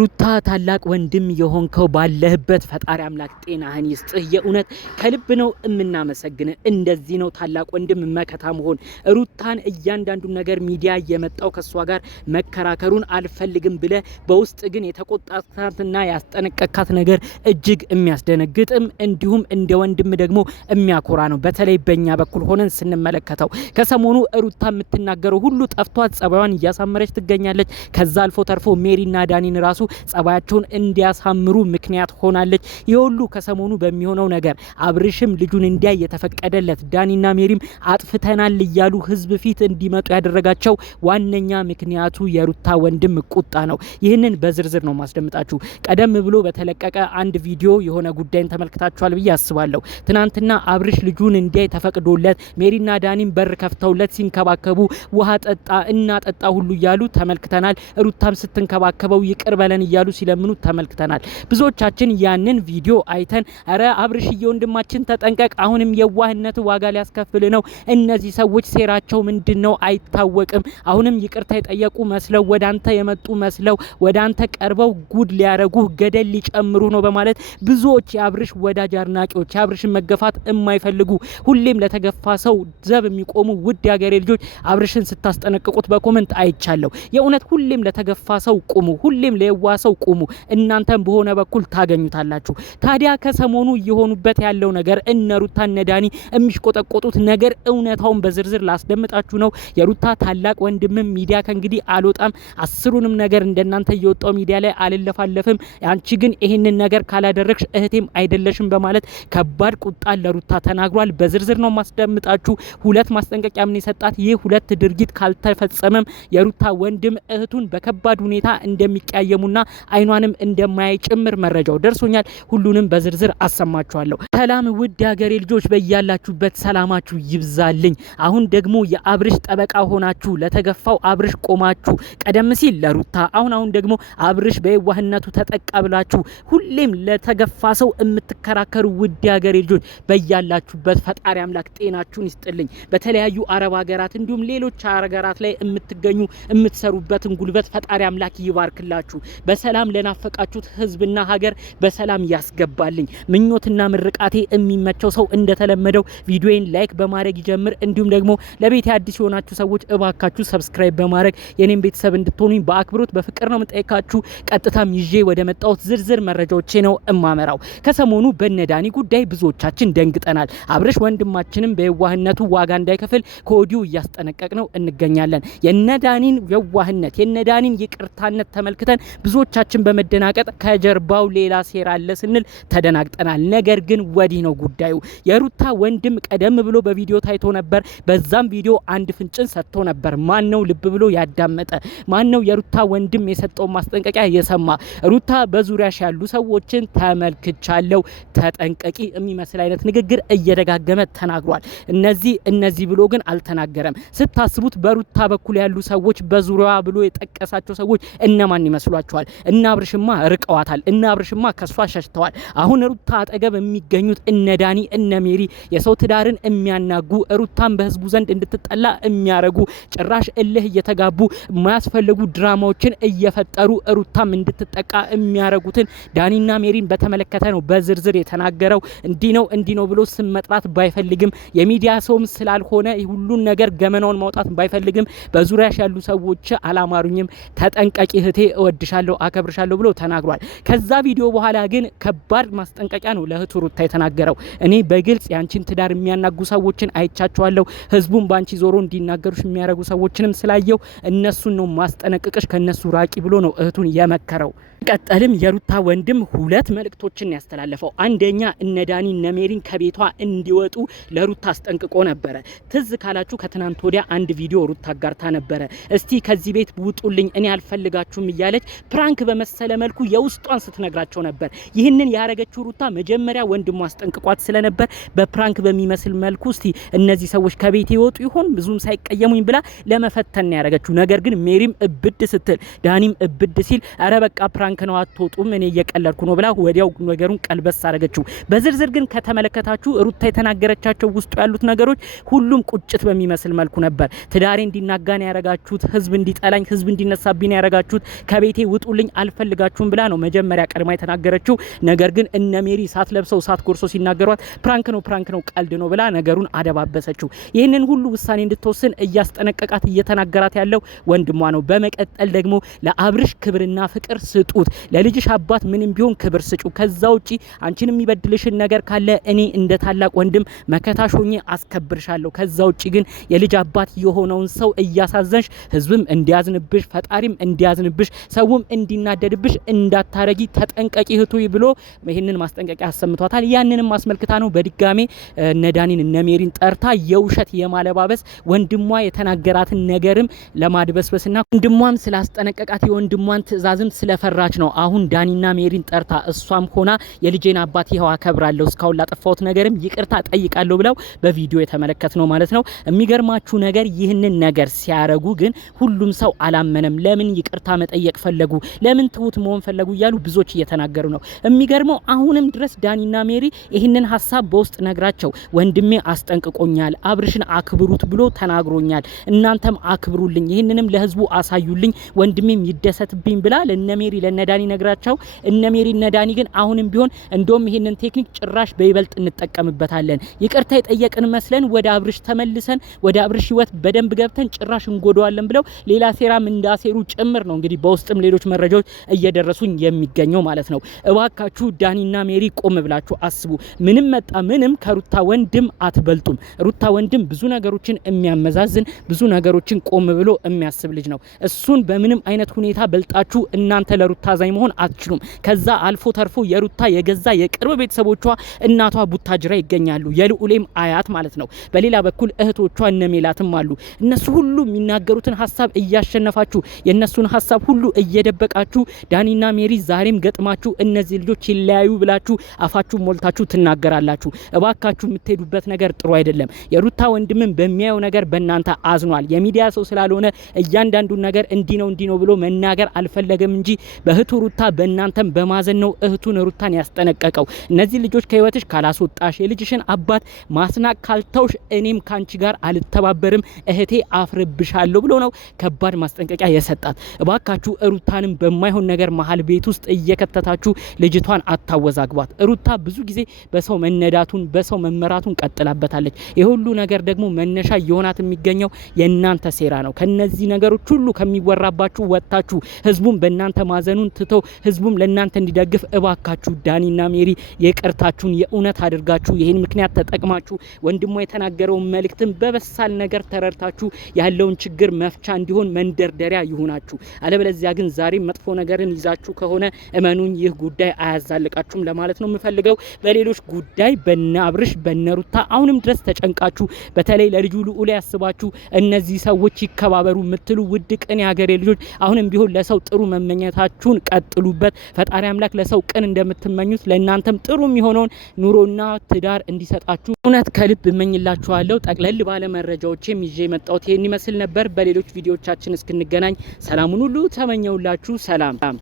ሩታ ታላቅ ወንድም የሆንከው ባለህበት ፈጣሪ አምላክ ጤናህን ይስጥህ። የእውነት ከልብ ነው እናመሰግን። እንደዚህ ነው ታላቅ ወንድም መከታ መሆን። ሩታን እያንዳንዱ ነገር ሚዲያ የመጣው ከሷ ጋር መከራከሩን አልፈልግም ብለ በውስጥ ግን የተቆጣታትና ያስጠነቀካት ነገር እጅግ የሚያስደነግጥም እንዲሁም እንደ ወንድም ደግሞ የሚያኮራ ነው። በተለይ በእኛ በኩል ሆነን ስንመለከተው ከሰሞኑ ሩታ የምትናገረው ሁሉ ጠፍቷት ጸባዩን እያሳመረች ትገኛለች። ከዛ አልፎ ተርፎ ሜሪና ዳኒን ራሱ ጸባያቸውን እንዲያሳምሩ ምክንያት ሆናለች። ይሁሉ ከሰሞኑ በሚሆነው ነገር አብርሽም ልጁን እንዲያይ የተፈቀደለት ዳኒና ሜሪም አጥፍተናል እያሉ ህዝብ ፊት እንዲመጡ ያደረጋቸው ዋነኛ ምክንያቱ የሩታ ወንድም ቁጣ ነው። ይህንን በዝርዝር ነው ማስደምጣችሁ። ቀደም ብሎ በተለቀቀ አንድ ቪዲዮ የሆነ ጉዳይን ተመልክታችኋል ብዬ አስባለሁ። ትናንትና አብርሽ ልጁን እንዲያይ ተፈቅዶለት ሜሪና ዳኒም በር ከፍተውለት ሲንከባከቡ ውሃ ጠጣ እና ጠጣ ሁሉ እያሉ ተመልክተናል። ሩታም ስትንከባከበው ይቅር በለን እያሉ ሲለምኑ ተመልክተናል። ብዙዎቻችን ያንን ቪዲዮ አይተን አረ አብርሽዬ ወንድማችን ተጠንቀቅ፣ አሁንም የዋህነት ዋጋ ሊያስከፍል ነው፣ እነዚህ ሰዎች ሴራቸው ምንድነው አይታወቅም፣ አሁንም ይቅርታ የጠየቁ መስለው ወዳንተ የመጡ መስለው ወዳንተ ቀርበው ጉድ ሊያረጉ ገደል ሊጨምሩ ነው በማለት ብዙዎች የአብርሽ ወዳጅ አድናቂዎች የአብርሽን መገፋት የማይፈልጉ ሁሌም ለተገፋ ሰው ዘብ የሚቆሙ ውድ ያገሬ ልጆች አብርሽን ስታስጠነቅቁት በኮሜንት አይቻለሁ። የእውነት ሁሌም ለተገፋ ሰው ቁሙ፣ ሁሌም ለየዋ ሰው ቁሙ፣ እናንተም በሆነ በኩል ታገኙታላችሁ። ታዲያ ከሰሞኑ እየሆኑበት ያለው ነገር እነ ሩታ እነ ዳኒ የሚሽቆጠቆጡት ነገር እውነታውን በዝርዝር ላስደምጣችሁ ነው። የሩታ ታላቅ ወንድም ሚዲያ ከእንግዲህ አልወጣም፣ አስሩንም ነገር እንደናንተ እየወጣው ሚዲያ ላይ አልለፋለፍም፣ አንቺ ግን ይሄንን ነገር ካላደረግሽ እህቴም አይደለሽም በማለት ከባድ ቁጣ ለሩታ ተናግሯል። በዝርዝር ነው ማስደምጣችሁ። ሁለት ማስጠንቀቂያ ምን የሰጣት ይህ ሁለት ድርጊት ካልተፈጸመም የሩታ ወንድም እህቱን በከባድ ሁኔታ እንደሚቀያየሙና አይኗንም እንደማያይ ጭምር መረጃው ደርሶኛል። ሁሉንም በዝርዝር አሰማችኋለሁ። ሰላም ውድ ሀገሬ ልጆች በያላችሁበት ሰላማችሁ ይብዛልኝ። አሁን ደግሞ የአብርሽ ጠበቃ ሆናችሁ ለተገፋው አብርሽ ቆማችሁ ቀደም ሲል ለሩታ አሁን ደግሞ አብርሽ በየዋህነቱ ተጠቃ ብላችሁ ሁሌም ለተገፋ ሰው የምትከራከሩ ውድ ሀገሬ ልጆች በያላችሁበት ፈጣሪ አምላክ ጤናችሁን ይስጥልኝ። በተለያዩ አረብ ሀገራት እንዲሁም ሌሎች ሀገራት ላይ የምትገኙ የምትሰሩበትን ጉልበት ፈጣሪ አምላክ ይባርክላችሁ። በሰላም ለናፈቃችሁት ህዝብና ሀገር በሰላም ያስገባልኝ። ምኞትና ምርቃቴ የሚመቸው ሰው እንደተለመደው ቪዲዮን ላይክ በማድረግ ይጀምር። እንዲሁም ደግሞ ለቤት አዲስ የሆናችሁ ሰዎች እባካችሁ ሰብስክራይብ በማድረግ የኔን ቤተሰብ እንድትሆኑኝ በአክብሮት በፍቅር ነው የምጠይቃችሁ። ቀጥታም ይዤ ወደ መጣሁት ዝርዝር መረጃዎቼ ነው እማመራው። ከሰሞኑ በነዳኒ ጉዳይ ብዙዎቻችን ደንግጠናል። አብርሽ ወንድማችንም በየዋህነቱ ዋጋ እንዳይከፍል ከወዲሁ እያስጠነቀቅ ነው እንገኛለን። የነዳኒን የዋህነት የነዳኒን ይቅርታነት ተመልክተን ብዙዎቻችን በመደናቀጥ ከጀርባው ሌላ ሴራ አለ ስንል ተደናግጠናል። ነገር ግን ወዲህ ነው ጉዳዩ። የሩታ ወንድም ቀደም ብሎ በቪዲዮ ታይቶ ነበር። በዛም ቪዲዮ አንድ ፍንጭን ሰጥቶ ነበር። ማን ነው ልብ ብሎ ያዳመጠ? ማን ነው የሩታ ወንድም የሰጠው ማስጠንቀቂያ የሰማ? ሩታ በዙሪያሽ ያሉ ሰዎችን ተመልክቻለሁ፣ ተጠንቀቂ የሚመስል አይነት ንግግር እየደጋገመ ተናግሯል። እነዚህ ብሎ ግን አልተናገረም። ስታስቡት በሩታ በኩል ያሉ ሰዎች በዙሪያዋ ብሎ የጠቀሳቸው ሰዎች እነማን ይመስሏቸዋል? እና አብርሽማ ርቀዋታል። እና አብርሽማ ከሷ ሸሽተዋል። አሁን ሩታ አጠገብ የሚገኙት እነ ዳኒ እነ ሜሪ የሰው ትዳርን የሚያናጉ ሩታን በህዝቡ ዘንድ እንድትጠላ የሚያረጉ ጭራሽ እልህ እየተጋቡ የማያስፈልጉ ድራማዎችን እየፈጠሩ ሩታም እንድትጠቃ የሚያረጉትን ዳኒና ሜሪን በተመለከተ ነው በዝርዝር የተናገረው። እንዲህ ነው ብሎ ስም መጥራት ባይፈልግም የሚዲያ ሰውም ስላልሆነ ሁሉን ነገር ገመናውን ማውጣት ባይፈልግም በዙሪያሽ ያሉ ሰዎች አላማሩኝም፣ ተጠንቀቂ እህቴ፣ እወድሻለሁ፣ አከብርሻለሁ ብሎ ተናግሯል። ከዛ ቪዲዮ በኋላ ግን ከባድ ማስጠንቀቂያ ነው ለእህቱ ሩታ የተናገረው። እኔ በግልጽ ያንቺን ትዳር የሚያናጉ ሰዎችን አይቻቸዋለሁ፣ ህዝቡን ባንቺ ዞሮ እንዲናገሩሽ የሚያረጉ ሰዎችንም ስላየው እነሱን ነው ማስጠነቅቅሽ፣ ከነሱ ራቂ ብሎ ነው እህቱን የመከረው። ቀጠልም የሩታ ወንድም ሁለት መልእክቶችን ያስተላለፈው። አንደኛ እነ ዳኒ እነ ሜሪን ከቤቷ እንዲወጡ ለሩታ አስጠንቅቆ ነበረ። ትዝ ካላችሁ ከትናንት ወዲያ አንድ ቪዲዮ ሩታ አጋርታ ነበረ። እስቲ ከዚህ ቤት ውጡልኝ እኔ አልፈልጋችሁም እያለች ፕራንክ በመሰለ መልኩ የውስጧን ስትነግራቸው ነበር። ይህንን ያረገችው ሩታ መጀመሪያ ወንድሟ አስጠንቅቋት ስለነበር በፕራንክ በሚመስል መልኩ እስቲ እነዚህ ሰዎች ከቤት ይወጡ ይሆን ብዙም ሳይቀየሙኝ ብላ ለመፈተን ያረገችው። ነገር ግን ሜሪም እብድ ስትል ዳኒም እብድ ሲል አረ በቃ ፕራንክ ነው አትወጡም እኔ እየቀለልኩ ነው ብላ ወዲያው ነገሩን ቀልበስ አረገችው። በዝርዝር ግን ከተመለከታችሁ ሩታ የተናገረቻቸው ውስጡ ያሉት ነገሮች ሁሉም ቁጭት በሚመስል መልኩ ነበር። ትዳሬ እንዲናጋን ያረጋችሁት፣ ህዝብ እንዲጠላኝ፣ ህዝብ እንዲነሳብኝ ያረጋችሁት፣ ከቤቴ ውጡ እንድትመጡልኝ አልፈልጋችሁም ብላ ነው መጀመሪያ ቀድማ የተናገረችው። ነገር ግን እነ ሜሪ ሳትለብሰው ሳትጎርሶ ሲናገሯት ፕራንክ ነው ቀልድ ነው ብላ ነገሩን አደባበሰችው። ይህንን ሁሉ ውሳኔ እንድትወስን እያስጠነቀቃት እየተናገራት ያለው ወንድሟ ነው። በመቀጠል ደግሞ ለአብርሽ ክብርና ፍቅር ስጡት፣ ለልጅሽ አባት ምንም ቢሆን ክብር ስጩ። ከዛ ውጪ አንቺን የሚበድልሽን ነገር ካለ እኔ እንደ ታላቅ ወንድም መከታሽ ሆኜ አስከብርሻለሁ። ከዛ ውጪ ግን የልጅ አባት የሆነውን ሰው እያሳዘንሽ ህዝብም እንዲያዝንብሽ ፈጣሪም እንዲያዝንብሽ ሰውም እንዲናደድብሽ እንዳታረጊ ተጠንቀቂ እህቱ ብሎ ይህንን ማስጠንቀቂያ አሰምቷታል። ያንንም ማስመልክታ ነው በድጋሜ ነዳኒን ነሜሪን ጠርታ የውሸት የማለባበስ ወንድሟ የተናገራትን ነገርም ለማድበስበስና ወንድሟም ስላስጠነቀቃት የወንድሟን ትዕዛዝም ስለፈራች ነው አሁን ዳኒና ሜሪን ጠርታ እሷም ሆና የልጄን አባት ይኸው አከብራለሁ እስካሁን ላጠፋሁት ነገርም ይቅርታ ጠይቃለሁ ብለው በቪዲዮ የተመለከት ነው ማለት ነው። የሚገርማችሁ ነገር ይህንን ነገር ሲያረጉ ግን ሁሉም ሰው አላመነም። ለምን ይቅርታ መጠየቅ ፈለጉ? ለምን ትሁት መሆን ፈለጉ? እያሉ ብዙዎች እየተናገሩ ነው። የሚገርመው አሁንም ድረስ ዳኒና ሜሪ ይህንን ሀሳብ በውስጥ ነግራቸው ወንድሜ አስጠንቅቆኛል፣ አብርሽን አክብሩት ብሎ ተናግሮኛል፣ እናንተም አክብሩልኝ፣ ይህንንም ለህዝቡ አሳዩልኝ፣ ወንድሜም ይደሰትብኝ ብላ ለነሜሪ ለነዳኒ ነግራቸው እነሜሪ ነዳኒ ግን አሁንም ቢሆን እንደውም ይህንን ቴክኒክ ጭራሽ በይበልጥ እንጠቀምበታለን፣ ይቅርታ የጠየቅን መስለን ወደ አብርሽ ተመልሰን ወደ አብርሽ ህይወት በደንብ ገብተን ጭራሽ እንጎዳዋለን ብለው ሌላ ሴራም እንዳሴሩ ጭምር ነው እንግዲህ በውስጥም ሌሎች መረጃዎች እየደረሱኝ የሚገኘው ማለት ነው። እባካችሁ ዳኒና ሜሪ ቆም ብላችሁ አስቡ። ምንም መጣ ምንም ከሩታ ወንድም አትበልጡም። ሩታ ወንድም ብዙ ነገሮችን የሚያመዛዝን ብዙ ነገሮችን ቆም ብሎ የሚያስብ ልጅ ነው። እሱን በምንም አይነት ሁኔታ በልጣችሁ እናንተ ለሩታ ዛይ መሆን አትችሉም። ከዛ አልፎ ተርፎ የሩታ የገዛ የቅርብ ቤተሰቦቿ እናቷ ቡታጅራ ይገኛሉ፣ የልዑሌም አያት ማለት ነው። በሌላ በኩል እህቶቿ እነሜላትም አሉ። እነሱ ሁሉ የሚናገሩትን ሀሳብ እያሸነፋችሁ የነሱን ሀሳብ ሁሉ እየደበቃችሁ ዳኒና ሜሪ ዛሬም ገጥማችሁ እነዚህ ልጆች ይለያዩ ብላችሁ አፋችሁ ሞልታችሁ ትናገራላችሁ። እባካችሁ የምትሄዱበት ነገር ጥሩ አይደለም። የሩታ ወንድምን በሚያየው ነገር በእናንተ አዝኗል። የሚዲያ ሰው ስላልሆነ እያንዳንዱን ነገር እንዲ ነው ብሎ መናገር አልፈለገም እንጂ በእህቱ ሩታ በእናንተም በማዘን ነው እህቱን ሩታን ያስጠነቀቀው። እነዚህ ልጆች ከህይወትሽ ካላስወጣሽ የልጅሽን አባት ማስናቅ ካልተውሽ እኔም ካንቺ ጋር አልተባበርም እህቴ አፍርብሻለሁ ብሎ ነው ከባድ ማስጠንቀቂያ የሰጣት። እባካችሁ ሩታንም በማይሆን ነገር መሀል ቤት ውስጥ እየከተታችሁ ልጅቷን አታወዛግቧት። ሩታ ብዙ ጊዜ በሰው መነዳቱን በሰው መመራቱን ቀጥላበታለች። የሁሉ ነገር ደግሞ መነሻ የሆናት የሚገኘው የእናንተ ሴራ ነው። ከነዚህ ነገሮች ሁሉ ከሚወራባችሁ ወጣችሁ ህዝቡም በእናንተ ማዘኑን ትተው ህዝቡም ለእናንተ እንዲደግፍ እባካችሁ ዳኒና ሜሪ የቅርታችሁን የእውነት አድርጋችሁ ይህን ምክንያት ተጠቅማችሁ ወንድሟ የተናገረውን መልእክትን በበሳል ነገር ተረድታችሁ ያለውን ችግር መፍቻ እንዲሆን መንደርደሪያ ይሁናችሁ። አለበለዚያ ግን ዛሬ መጥፎ ነገርን ይዛችሁ ከሆነ እመኑኝ ይህ ጉዳይ አያዛልቃችሁም ለማለት ነው የምፈልገው። በሌሎች ጉዳይ በነ አብርሽ በነ ሩታ አሁንም ድረስ ተጨንቃችሁ በተለይ ለልጁ ልዑል ያስባችሁ እነዚህ ሰዎች ይከባበሩ የምትሉ ውድ ቅን የሀገሬ ልጆች አሁንም ቢሆን ለሰው ጥሩ መመኘታችሁን ቀጥሉበት። ፈጣሪ አምላክ ለሰው ቅን እንደምትመኙት ለእናንተም ጥሩ የሚሆነውን ኑሮና ትዳር እንዲሰጣችሁ እውነት ከልብ እመኝላችኋለሁ። ጠቅለል ባለ መረጃዎችም ይዤ መጣሁት ይሄን ይመስል ነበር። በሌሎች ቪዲዮዎቻችን እስክንገናኝ ሰላሙን ሁሉ ተመኘውላችሁ። ሰላም